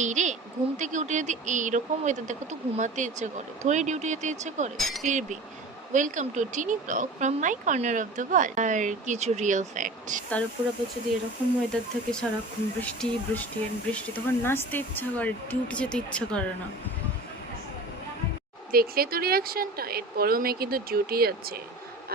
এই রে, ঘুম থেকে উঠে যদি এইরকম ওয়েদার দেখো তো ঘুমাতে ইচ্ছে করে, থোড়ি ডিউটি যেতে ইচ্ছে করে। ফিরবি welcome to tiny blog from my corner of the world. আর কিছু রিয়েল ফ্যাক্ট, তার উপর আবার যদি এরকম ওয়েদার থাকে সারাক্ষণ বৃষ্টি বৃষ্টি অ্যান্ড বৃষ্টি, তখন নাচতে ইচ্ছা করে, ডিউটি যেতে ইচ্ছা করে না। দেখলে তো রিয়াকশনটা, এরপরেও মেয়ে কিন্তু ডিউটি যাচ্ছে।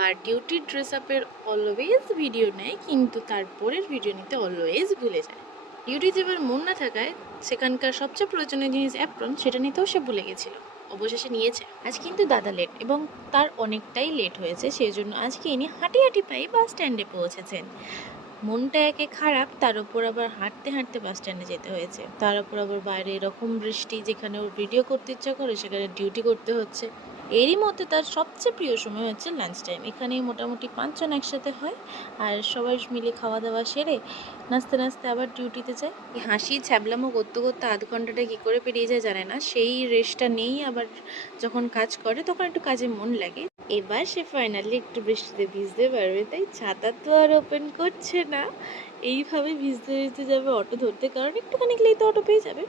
আর ডিউটির ড্রেস আপের অলওয়েজ ভিডিও নেয়, কিন্তু তারপরের ভিডিও নিতে অলওয়েজ ভুলে যায়। ডিউটি যাবার মন না থাকায় সেখানকার সবচেয়ে প্রয়োজনীয় জিনিস অ্যাপ্রন, সেটা নিতেও সে ভুলে গেছিল। অবশেষে নিয়েছে। আজ কিন্তু দাদা লেট, এবং তার অনেকটাই লেট হয়েছে, সেই জন্য আজকে ইনি হাঁটি হাঁটি পায়ে বাস স্ট্যান্ডে পৌঁছেছেন। মনটা একে খারাপ, তার উপর আবার হাঁটতে হাঁটতে বাস স্ট্যান্ডে যেতে হয়েছে, তার উপর আবার বাইরে এরকম বৃষ্টি, যেখানে ওর ভিডিও করতে ইচ্ছা করে সেখানে ডিউটি করতে হচ্ছে। এরই মধ্যে তার সবচেয়ে প্রিয় সময় হচ্ছে লাঞ্চ টাইম। এখানেই মোটামুটি 5 জন একসাথে হয়, আর সবাই মিলে খাওয়া দাওয়া সেরে নাচতে নাচতে আবার ডিউটিতে যায়। এই হাসি ছ্যাবলামো করতে করতে আধ ঘন্টাটা কী করে পেরিয়ে যায় জানে না। সেই রেস্টটা নেই, আবার যখন কাজ করে তখন একটু কাজে মন লাগে। এবার সে ফাইনালি একটু বৃষ্টিতে ভিজতে পারবে, তাই ছাতা তো আর ওপেন করছে না। এইভাবে ভিজতে ভিজতে যাবে অটো ধরতে, কারণ একটুখানি গেলেই তো অটো পেয়ে যাবে।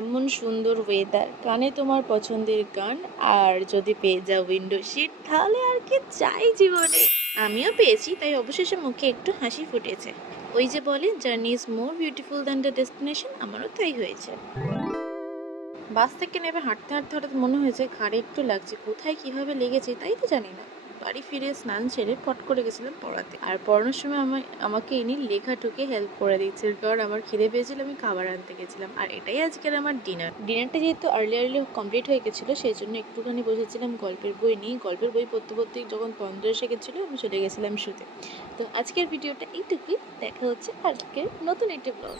এমন সুন্দর ওয়েদার, কানে তোমার পছন্দের গান, আর যদি পেয়ে যাও উইন্ডো সিট, তাহলে আর কি চাই জীবনে। আমিও পেয়েছি, তাই অবশেষে মুখে একটু হাসি ফুটেছে। ওই যে বলে, journey is more beautiful than the destination, আমারও তাই হয়েছে। বাস থেকে নেমে হাঁটতে হাঁটতে হঠাৎ মনে হয়েছে ঘাড়ে একটু লাগছে, কোথায় কিভাবে লেগেছে তাই তো জানি না। বাড়ি ফিরে স্নান সেরে পট করে গেছিলাম পড়াতে, আর পড়ানোর সময় আমাকে ইনি লেখা ঠুকে হেল্প করে দিচ্ছিল, কারণ আমার খিদে পেয়েছিল, আমি খাবার আনতে গেছিলাম। আর এটাই আজকের আমার ডিনারটা যেহেতু আর্লি কমপ্লিট হয়ে গেছিলো, সেই জন্য একটুখানি বসেছিলাম গল্পের বই নিয়ে। গল্পের বই পড়তে পড়তে যখন 15 এসে গেছিলো, আমি চলে গেছিলাম শুতে। তো আজকের ভিডিওটা এইটুকুই, দেখা হচ্ছে আজকের নতুন একটা ব্লগ।